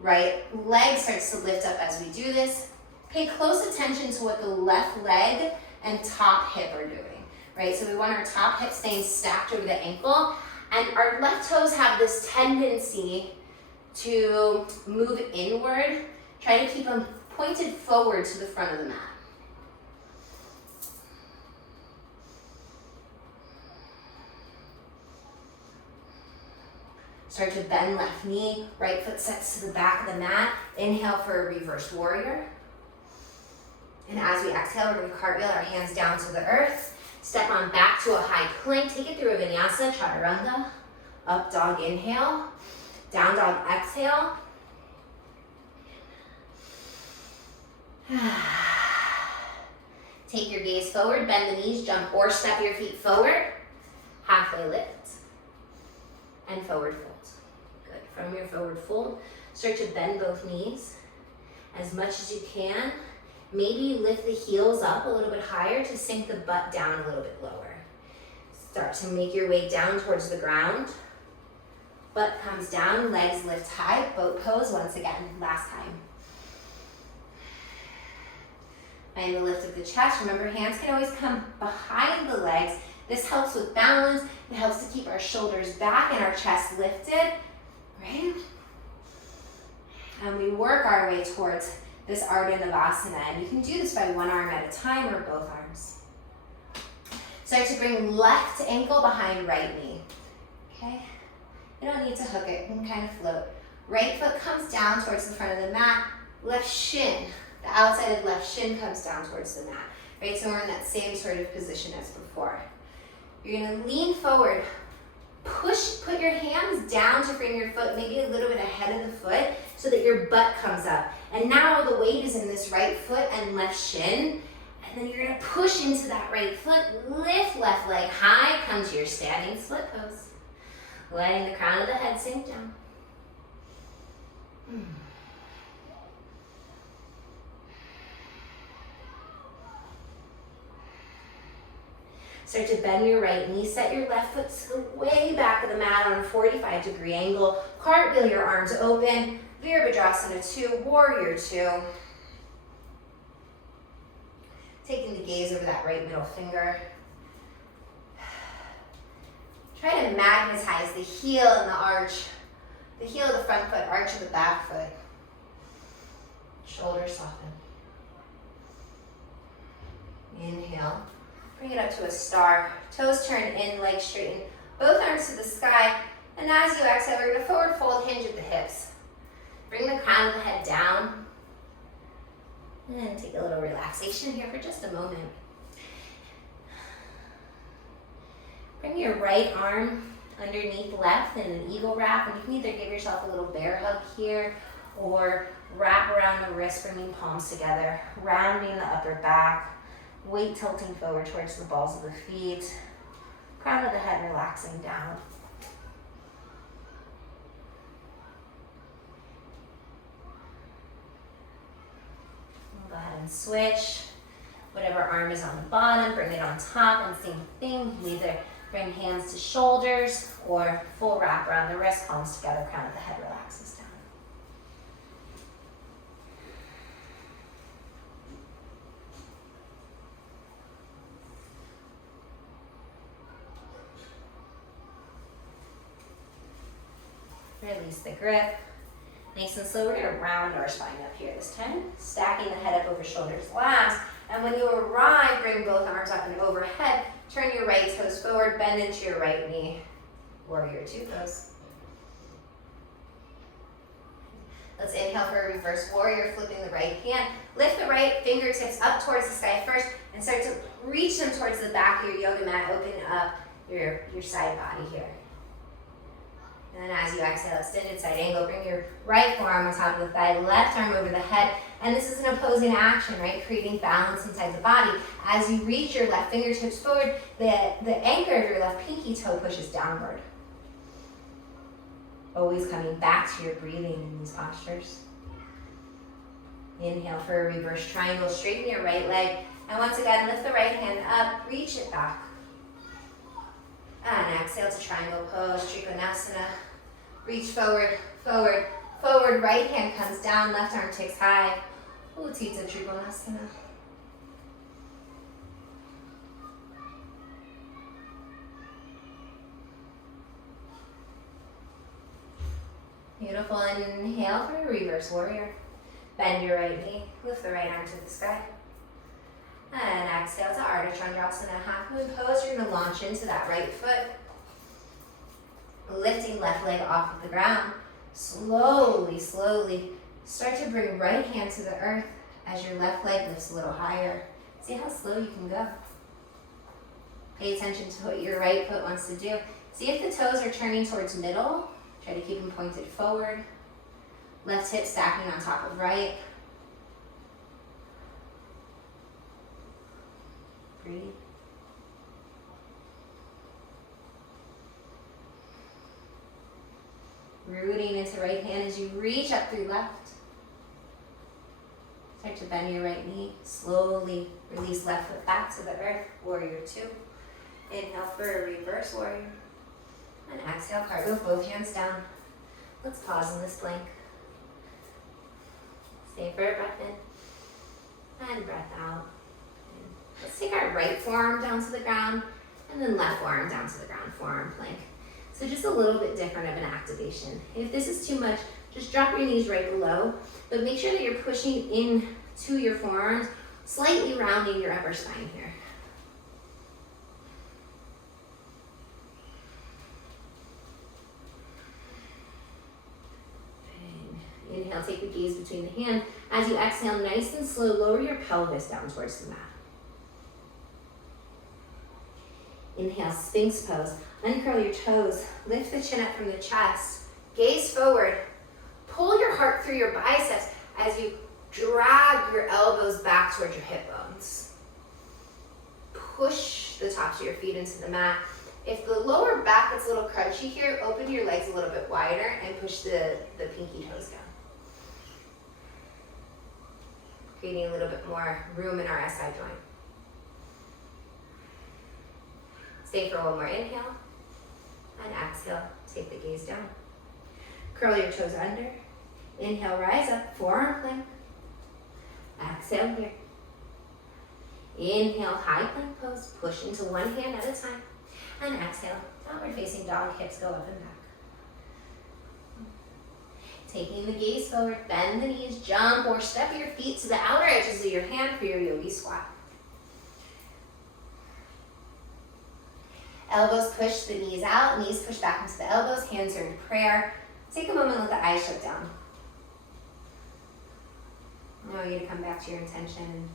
Right leg starts to lift up as we do this. Pay close attention to what the left leg and top hip are doing, right? So we want our top hip staying stacked over the ankle, and our left toes have this tendency to move inward. Try to keep them pointed forward to the front of the mat. Start to bend left knee, right foot sets to the back of the mat. Inhale for a reverse warrior. And as we exhale, we're gonna cartwheel our hands down to the earth. Step on back to a high plank. Take it through a vinyasa, chaturanga. Up dog, inhale. Down dog, exhale. Take your gaze forward, bend the knees, jump or step your feet forward. Halfway lift. And forward fold. Good. From your forward fold, start to bend both knees as much as you can. Maybe lift the heels up a little bit higher to sink the butt down a little bit lower. Start to make your way down towards the ground. Butt comes down, legs lift high, boat pose once again, last time. Find the lift of the chest. Remember, hands can always come behind the legs. This helps with balance. It helps to keep our shoulders back and our chest lifted, right? And we work our way towards this Ardha Navasana. And you can do this by one arm at a time or both arms. Start to bring left ankle behind right knee, okay? You don't need to hook it, you can kind of float. Right foot comes down towards the front of the mat. Left shin, the outside of left shin comes down towards the mat, right? So we're in that same sort of position as before. You're gonna lean forward, put your hands down to bring your foot maybe a little bit ahead of the foot so that your butt comes up. And now the weight is in this right foot and left shin. And then you're gonna push into that right foot, lift left leg high, come to your standing split pose. Letting the crown of the head sink down. Start to bend your right knee. Set your left foot to the way back of the mat on a 45-degree angle. Cartwheel your arms open. Virabhadrasana 2, Warrior 2. Taking the gaze over that right middle finger. Try to magnetize the heel and the arch. The heel of the front foot, arch of the back foot. Shoulders soften. Inhale. Bring it up to a star. Toes turn in, legs straighten. Both arms to the sky. And as you exhale, we're going to forward fold, hinge at the hips. Bring the crown of the head down. And take a little relaxation here for just a moment. Bring your right arm underneath left in an eagle wrap. And you can either give yourself a little bear hug here or wrap around the wrist, bringing palms together, rounding the upper back. Weight tilting forward towards the balls of the feet. Crown of the head relaxing down. We'll go ahead and switch. Whatever arm is on the bottom, bring it on top, and same thing. You either bring hands to shoulders or full wrap around the wrist, palms together, crown of the head relaxes down. Release the grip. Nice and slow, we're gonna round our spine up here this time. Stacking the head up over shoulders last. And when you arrive, bring both arms up and overhead. Turn your right toes forward, bend into your right knee. Warrior 2 pose. Let's inhale for a reverse warrior, flipping the right hand. Lift the right fingertips up towards the sky first and start to reach them towards the back of your yoga mat. Open up your side body here. And then as you exhale, extended side angle, bring your right forearm on top of the thigh, left arm over the head. And this is an opposing action, right? Creating balance inside the body. As you reach your left fingertips forward, the anchor of your left pinky toe pushes downward. Always coming back to your breathing in these postures. Inhale for a reverse triangle, straighten your right leg. And once again, lift the right hand up, reach it back. And exhale to triangle pose, Trikonasana. Reach forward, forward, forward. Right hand comes down, left arm takes high. Utthita Trikonasana. Beautiful. Inhale for a reverse warrior. Bend your right knee, lift the right arm to the sky. And exhale to Ardha Chandrasana, half moon pose. You're going to launch into that right foot. Lifting left leg off of the ground. Slowly, slowly start to bring right hand to the earth as your left leg lifts a little higher. See how slow you can go. Pay attention to what your right foot wants to do. See if the toes are turning towards middle. Try to keep them pointed forward. Left hip stacking on top of right. Breathe. Rooting into right hand as you reach up through left. Start to bend your right knee. Slowly release left foot back to the earth. Warrior 2. Inhale for a reverse warrior. And exhale, cartwheel both hands down. Let's pause in this plank. Stay for a breath in. And breath out. Let's take our right forearm down to the ground and then left forearm down to the ground, forearm plank. So just a little bit different of an activation. If this is too much, just drop your knees right below, but make sure that you're pushing in to your forearms, slightly rounding your upper spine here. And inhale, take the gaze between the hands. As you exhale, nice and slow, lower your pelvis down towards the mat. Inhale, Sphinx pose. Uncurl your toes. Lift the chin up from the chest. Gaze forward. Pull your heart through your biceps as you drag your elbows back towards your hip bones. Push the tops of your feet into the mat. If the lower back is a little crunchy here, open your legs a little bit wider and push the pinky toes down. Creating a little bit more room in our SI joint. Stay for one more inhale. And exhale, take the gaze down. Curl your toes under. Inhale, rise up, forearm plank. Exhale here. Inhale, high plank pose. Push into one hand at a time. And exhale, downward facing dog, hips go up and back. Taking the gaze forward, bend the knees, jump or step your feet to the outer edges of your hand for your yogi squat. Elbows push the knees out, knees push back into the elbows, hands are in prayer. Take a moment, let the eyes shut down. I want you to come back to your intention and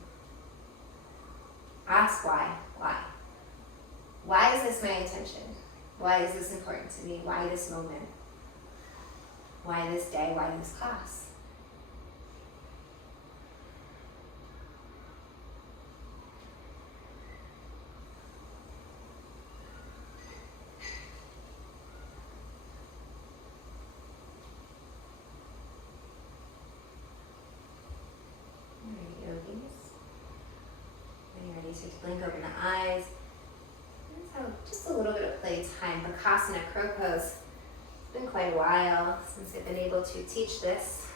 ask why. Why? Why is this my intention? Why is this important to me? Why this moment? Why this day? Why this class? Alright, yogis. When you're ready, start to blink open the eyes. Let's have just a little bit of playtime. Bakasana, crow pose. It's been quite a while since I've been able to teach this.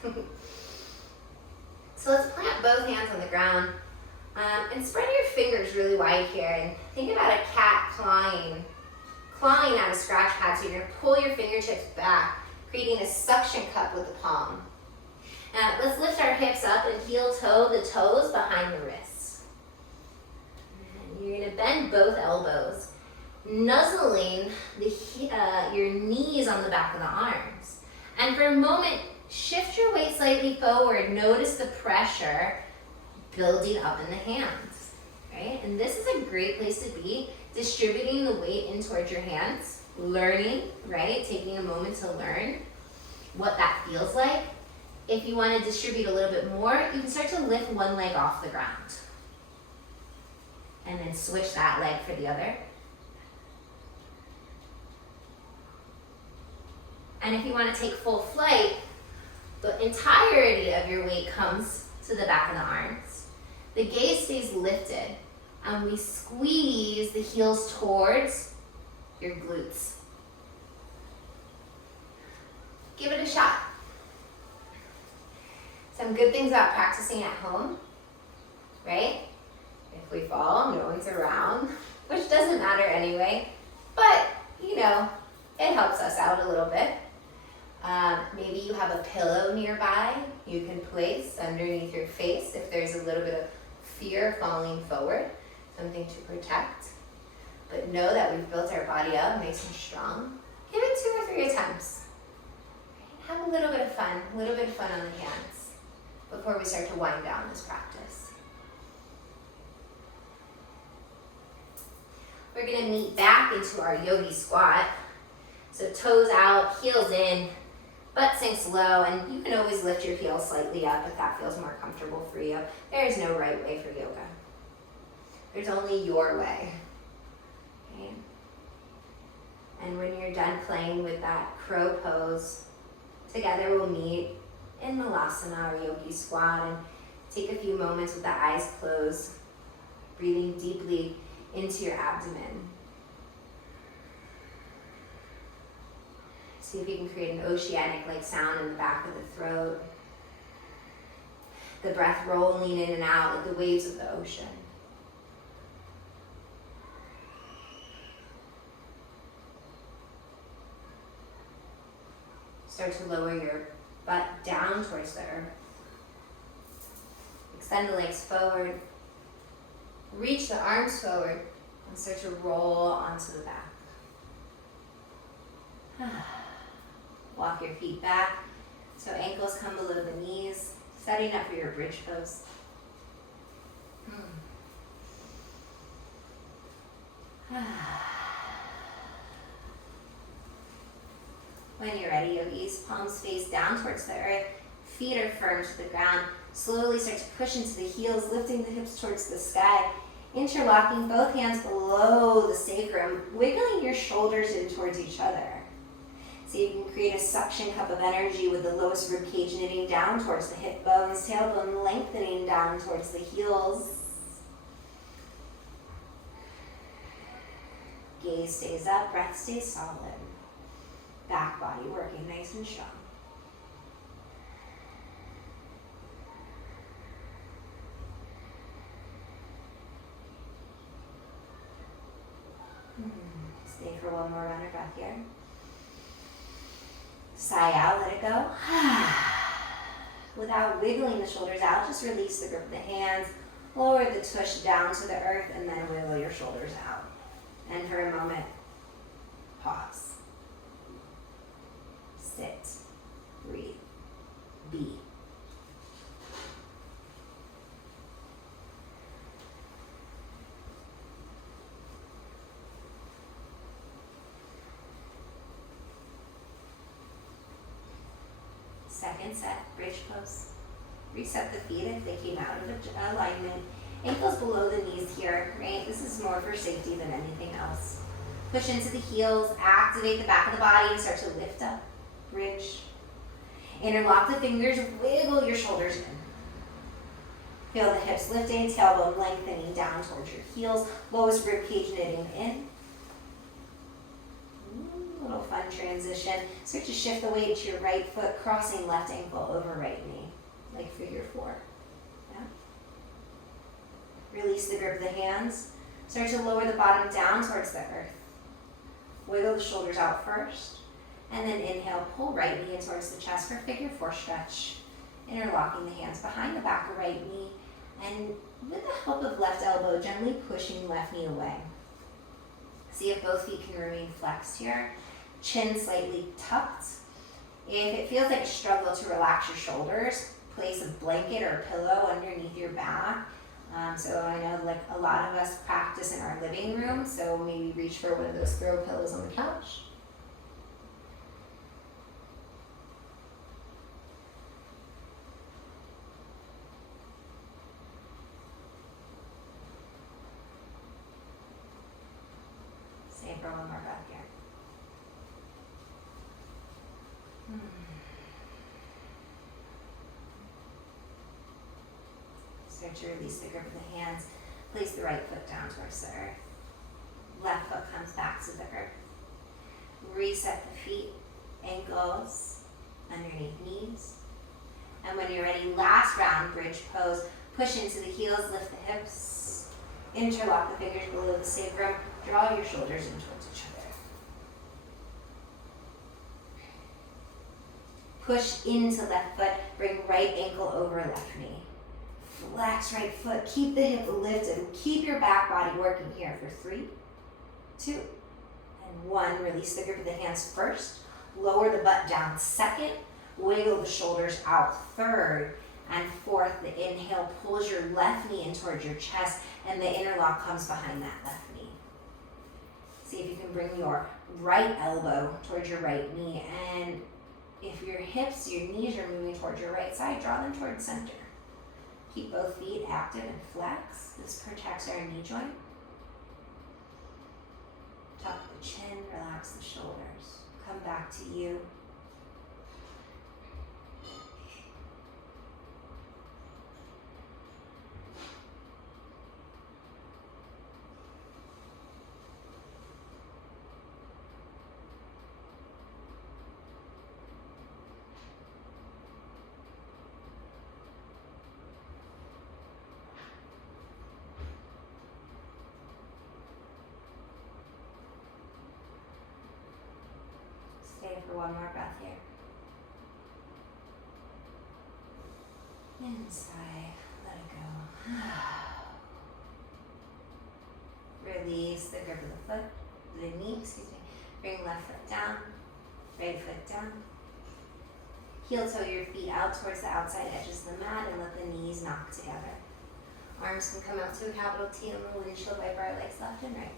So let's plant both hands on the ground and spread your fingers really wide here and think about a cat clawing at a scratch pad. So you're going to pull your fingertips back, creating a suction cup with the palm. Now let's lift our hips up and heel toe the toes behind the wrists. And you're going to bend both elbows, nuzzling your knees on the back of the arms. And for a moment, shift your weight slightly forward. Notice the pressure building up in the hands, right? And this is a great place to be, distributing the weight in towards your hands, learning, right? Taking a moment to learn what that feels like. If you want to distribute a little bit more, you can start to lift one leg off the ground. And then switch that leg for the other. And if you want to take full flight, the entirety of your weight comes to the back of the arms. The gaze stays lifted, and we squeeze the heels towards your glutes. Give it a shot. Some good things about practicing at home, right? If we fall, no one's around, which doesn't matter anyway, but you know, it helps us out a little bit. Maybe you have a pillow nearby you can place underneath your face if there's a little bit of fear of falling forward, something to protect. But know that we've built our body up nice and strong. Give it 2 or 3 attempts. Have a little bit of fun on the hands before we start to wind down this practice. We're gonna meet back into our yogi squat. So toes out, heels in, butt sinks low, and you can always lift your heels slightly up if that feels more comfortable for you. There is no right way for yoga. There's only your way. Okay? And when you're done playing with that crow pose, together we'll meet in Malasana or yogi squat and take a few moments with the eyes closed, breathing deeply into your abdomen. See if you can create an oceanic-like sound in the back of the throat. The breath rolling in and out like the waves of the ocean. Start to lower your butt down towards the earth. Extend the legs forward. Reach the arms forward and start to roll onto the back. Walk your feet back so ankles come below the knees, setting up for your bridge pose. When you're ready, yogis, palms face down towards the earth, feet are firm to the ground. Slowly start to push into the heels, lifting the hips towards the sky, interlocking both hands below the sacrum, wiggling your shoulders in towards each other. See if you can create a suction cup of energy with the lowest rib cage knitting down towards the hip bones, tailbone lengthening down towards the heels. Gaze stays up, breath stays solid. Back body working nice and strong. Stay for one more round of breath here. Sigh out, let it go. Without wiggling the shoulders out, just release the grip of the hands, lower the tush down to the earth, and then wiggle your shoulders out. And for a moment, pause. Sit. Breathe. Be. Second set, bridge pose. Reset the feet if they came out of alignment. Ankles below the knees here, right? This is more for safety than anything else. Push into the heels, activate the back of the body and start to lift up, bridge. Interlock the fingers, wiggle your shoulders in. Feel the hips lifting, tailbone lengthening down towards your heels, lowest ribcage knitting in. Little fun transition. Start to shift the weight to your right foot, crossing left ankle over right knee, like figure four. Yeah. Release the grip of the hands. Start to lower the bottom down towards the earth. Wiggle the shoulders out first, and then inhale, pull right knee in towards the chest for figure four stretch. Interlocking the hands behind the back of right knee, and with the help of left elbow, gently pushing left knee away. See if both feet can remain flexed here. Chin slightly tucked. If it feels like a struggle to relax your shoulders, place a blanket or a pillow underneath your back. So I know like a lot of us practice in our living room, so maybe reach for one of those throw pillows on the couch. Stay for one more breath here. Start to release the grip of the hands. Place the right foot down towards the earth. Left foot comes back to the earth. Reset the feet, ankles, underneath knees. And when you're ready, last round, bridge pose. Push into the heels, lift the hips. Interlock the fingers below the sacrum. Draw your shoulders in towards each other. Push into left foot. Bring right ankle over left knee. Flex right foot. Keep the hip lifted. Keep your back body working here for 3, 2, and 1. Release the grip of the hands first. Lower the butt down second. Wiggle the shoulders out third. And fourth, the inhale pulls your left knee in towards your chest, and the interlock comes behind that left knee. See if you can bring your right elbow towards your right knee, and if your hips, your knees are moving towards your right side, draw them towards center. Keep both feet active and flex. This protects our knee joint. Tuck the chin, relax the shoulders. Come back to you. Stay for one more breath here. And sigh, let it go. Release the grip of the foot, the knee, Bring left foot down, right foot down. Heel toe your feet out towards the outside edges of the mat and let the knees knock together. Arms can come out to a capital T on the windshield, wipe our legs left and right.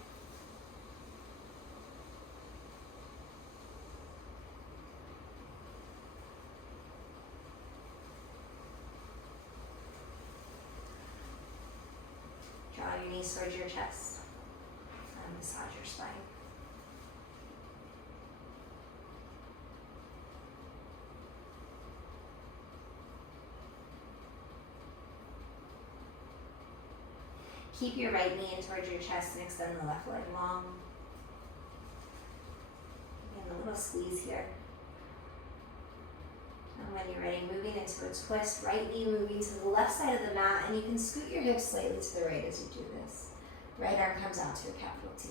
Draw your knees towards your chest and massage your spine. Keep your right knee in towards your chest and extend the left leg long. little squeeze here. And when you're ready, moving into a twist, right knee moving to the left side of the mat, and you can scoot your hips slightly to the right as you do this. Right arm comes out to a capital T.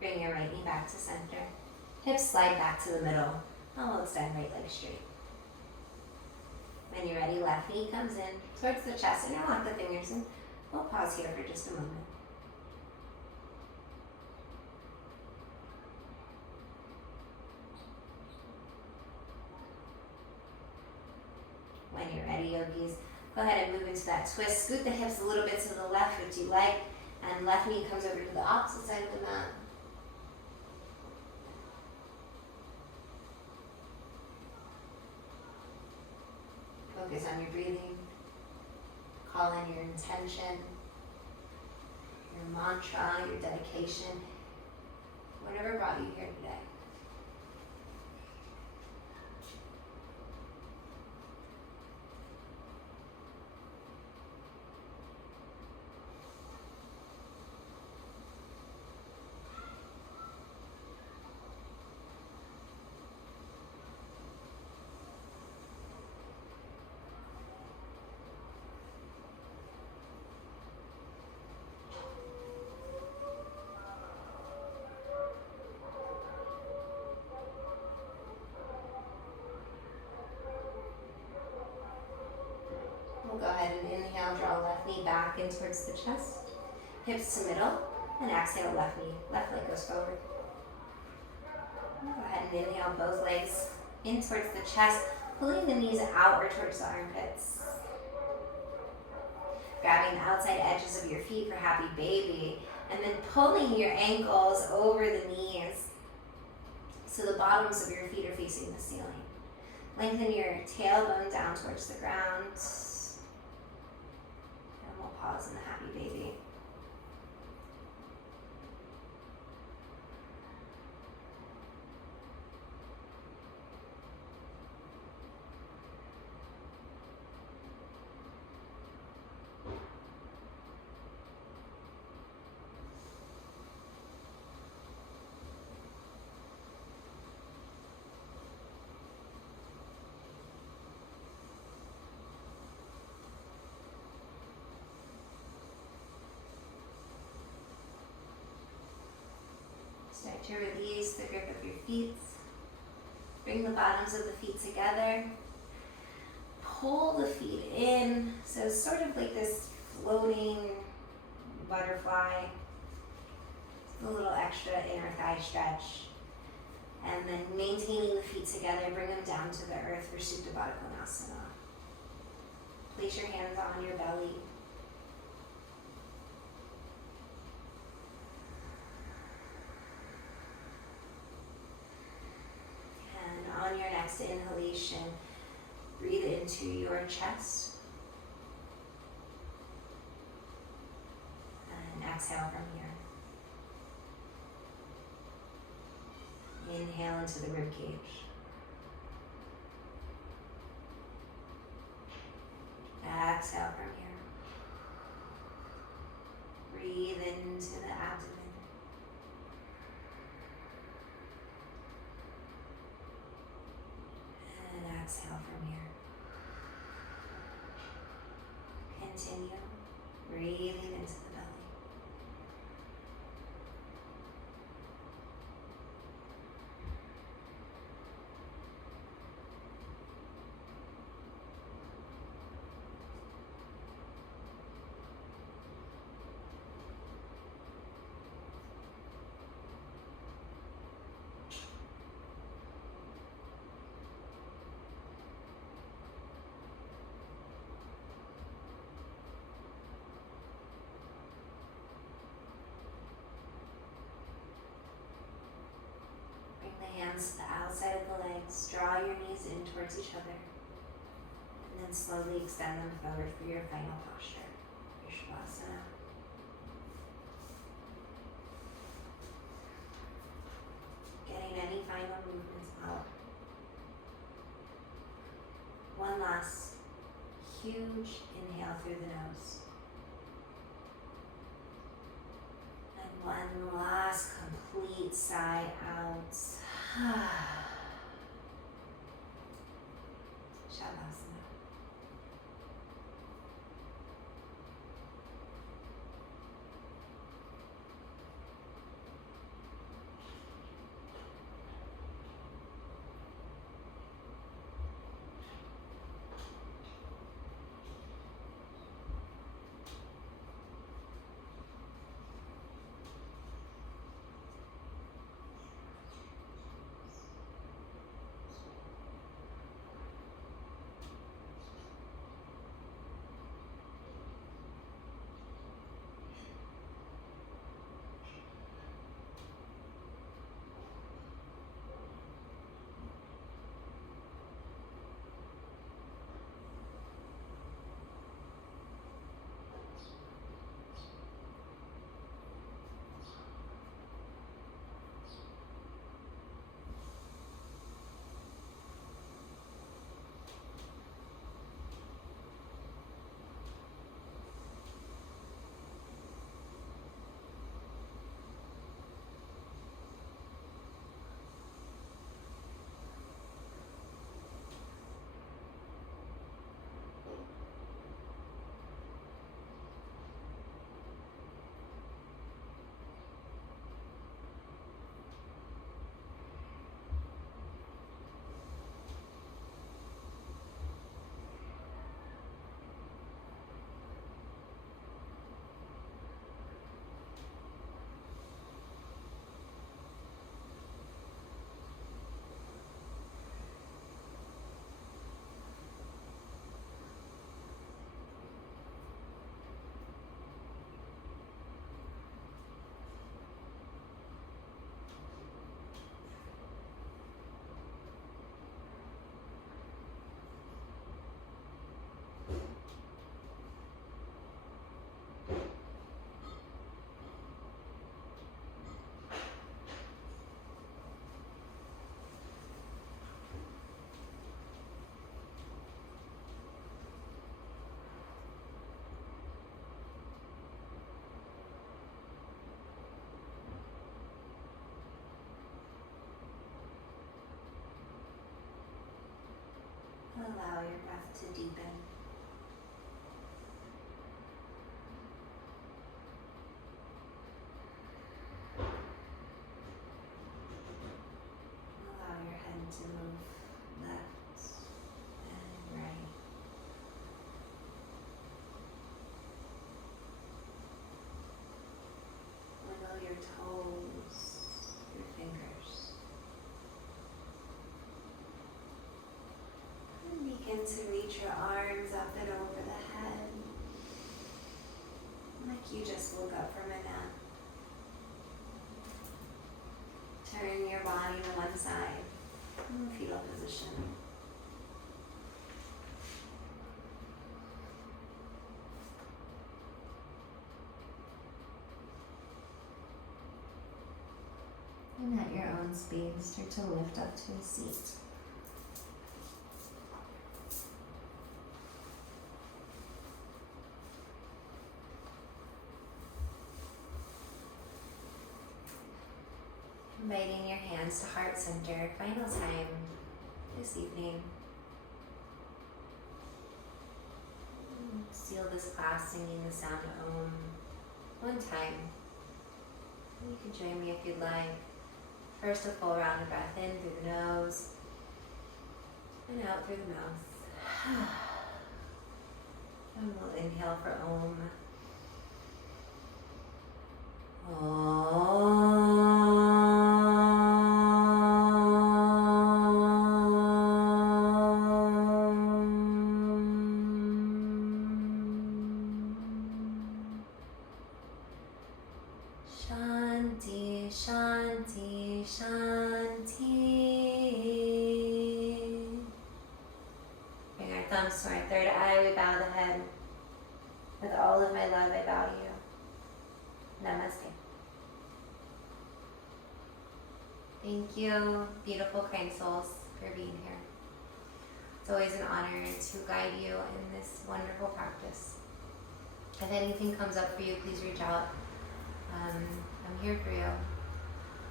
Bring your right knee back to center. Hips slide back to the middle. And we'll extend right leg straight. When you're ready, left knee comes in towards the chest, and lock the fingers in. We'll pause here for just a moment. When you're ready, yogis, go ahead and move into that twist. Scoot the hips a little bit to the left if you like, and left knee comes over to the opposite side of the mat. Focus on your breathing. Call in your intention, your mantra, your dedication, whatever brought you here today. We'll go ahead and inhale, draw left knee back in towards the chest, hips to middle, and exhale, left knee, left leg goes forward. Go ahead and inhale, both legs in towards the chest, pulling the knees outward towards the armpits. Grabbing the outside edges of your feet for happy baby, and then pulling your ankles over the knees so the bottoms of your feet are facing the ceiling. Lengthen your tailbone down towards the ground. And we'll pause in the happy baby. Start to release the grip of your feet. Bring the bottoms of the feet together. Pull the feet in. So sort of like this floating butterfly. A little extra inner thigh stretch. And then maintaining the feet together, bring them down to the earth for Supta Baddha Konasana. Place your hands on your belly. On your next inhalation, breathe into your chest and exhale from here. Inhale into the rib cage. Exhale from here. Breathe into the abdomen. Exhale from here. Continue breathing into the belly. hands to the outside of the legs. Draw your knees in towards each other. And then slowly extend them forward for your final posture, your Shavasana. Getting any final movements out. One last huge inhale through the nose. And one last complete sigh out. Shavasana. Allow your breath to deepen. Allow your head to move left and right. Wiggle your toes, your fingers. Begin to reach your arms up and over the head, like you just woke up from a nap. Turn your body to one side, in fetal position. And at your own speed, start to lift up to a seat. Inviting your hands to heart center, final time this evening. Seal this class singing the sound of Om one time. You can join me if you'd like. First, a full round of breath in through the nose and out through the mouth. And we'll inhale for Om. Shanti, Shanti, Shanti. comes to our third eye, we bow the head. With all of my love, I bow to you. Namaste. Thank you, beautiful, kind souls, for being here. It's always an honor to guide you in this wonderful practice. If anything comes up for you, please reach out. I'm here for you.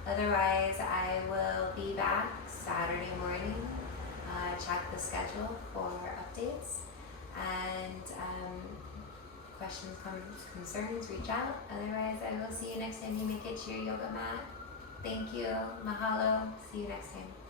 Otherwise, I will be back Saturday morning. Check the schedule for updates. And questions, concerns, reach out. Otherwise, I will see you next time you make it to your yoga mat. Thank you. Mahalo. See you next time.